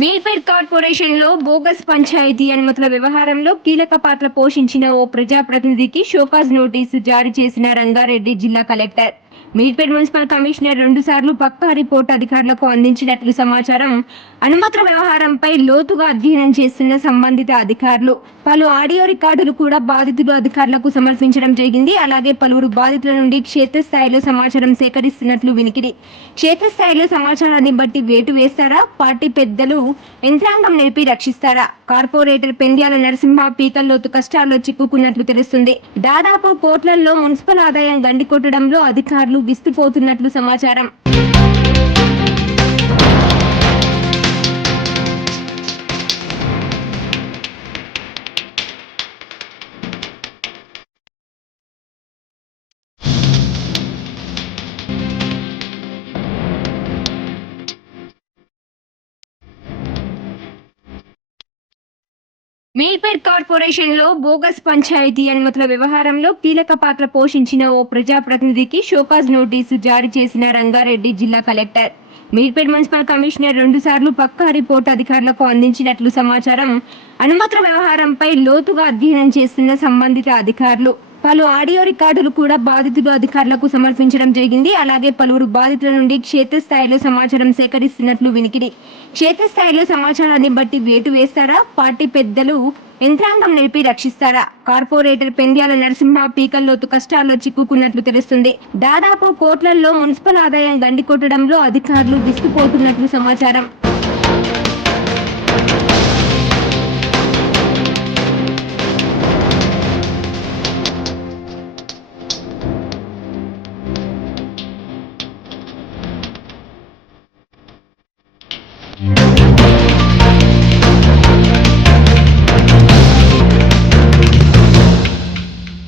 మీర్పేట్ కార్పొరేషన్లో బోగస్ పంచాయతీ అనుమతుల వ్యవహారంలో కీలక పాత్ర పోషించిన ఓ ప్రజాప్రతినిధికి షోకాజ్ నోటీసు జారీ చేసిన రంగారెడ్డి జిల్లా కలెక్టర్. మీర్పేట్ మున్సిపల్ కమిషనర్ రెండు సార్లు పక్కా రిపోర్ట్ అధికారులకు అందించినట్లు సమాచారం. అనుమతుల వ్యవహారంపై లోతుగా అధ్యయనం చేస్తున్న సంబంధిత అధికారులు పలు ఆడియో రికార్డులు కూడా బాధితులు అధికారులకు సమర్పించడం జరిగింది. అలాగే పలువురు బాధితుల నుండి క్షేత్రస్థాయిలో సమాచారం సేకరిస్తున్నట్లు వినికిడి. క్షేత్రస్థాయిలో సమాచారాన్ని బట్టి వేటు వేస్తారా? పార్టీ పెద్దలు యంత్రాంగం నిలిపి రక్షిస్తారా? కార్పొరేటర్ పెండ్యాల నరసింహ పీకల్లోతు కష్టాల్లో చిక్కుకున్నట్లు తెలుస్తుంది. దాదాపు కోట్లల్లో మున్సిపల్ ఆదాయం గండికొట్టడంలో అధికారులు విస్తుపోతున్నట్లు సమాచారం. మేల్పేట్ కార్పొరేషన్లో బోగస్ పంచాయతీ అనుమతుల వ్యవహారంలో కీలక పాత్ర పోషించిన ఓ ప్రజాప్రతినిధికి షోకాజ్ నోటీసు జారీ చేసిన రంగారెడ్డి జిల్లా కలెక్టర్. మీర్పేట్ మున్సిపల్ కమిషనర్ రెండు సార్లు పక్కా రిపోర్ట్ అధికారులకు అందించినట్లు సమాచారం. అనుమతుల వ్యవహారంపై లోతుగా అధ్యయనం చేస్తున్న సంబంధిత అధికారులు. పలు ఆడియో రికార్డులు కూడా బాధితులు అధికారులకు సమర్పించడం జరిగింది. అలాగే పలువురు బాధితుల నుండి క్షేత్రస్థాయిలో సమాచారం సేకరిస్తున్నట్లు వినికిడి. క్షేత్రస్థాయిలో సమాచారాన్ని బట్టి వేటు వేస్తారా? పార్టీ పెద్దలు యంత్రాంగం నిలిపి రక్షిస్తారా? కార్పొరేటర్ పెండ్యాల నరసింహ పీకల్లోతు కష్టాల్లో చిక్కుకున్నట్లు తెలుస్తుంది. దాదాపు కోట్లల్లో మున్సిపల్ ఆదాయం గండికొట్టడంలో అధికారులు విసుకుపోతున్నట్లు సమాచారం. Bye.